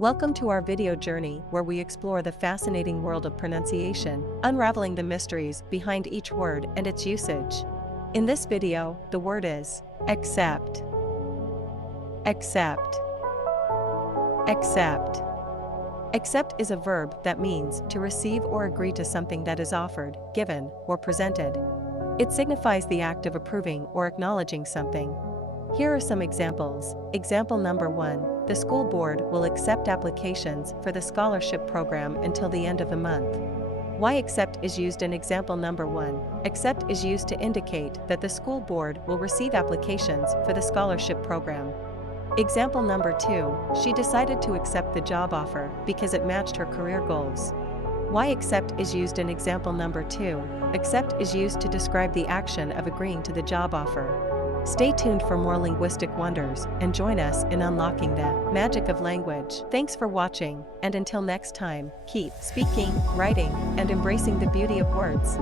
Welcome to our video journey where we explore the fascinating world of pronunciation, unraveling the mysteries behind each word and its usage. In this video, the word is accept. Accept. Accept. Accept is a verb that means to receive or agree to something that is offered, given, or presented. It signifies the act of approving or acknowledging something. Here are some examples. Example number 1. The school board will accept applications for the scholarship program until the end of the month. Why accept is used in example number 1. Accept is used to indicate that the school board will receive applications for the scholarship program. Example number 2. She decided to accept the job offer because it matched her career goals. Why accept is used in example number 2. Accept is used to describe the action of agreeing to the job offer. Stay tuned for more linguistic wonders and join us in unlocking the magic of language. Thanks for watching, and until next time, keep speaking, writing, and embracing the beauty of words.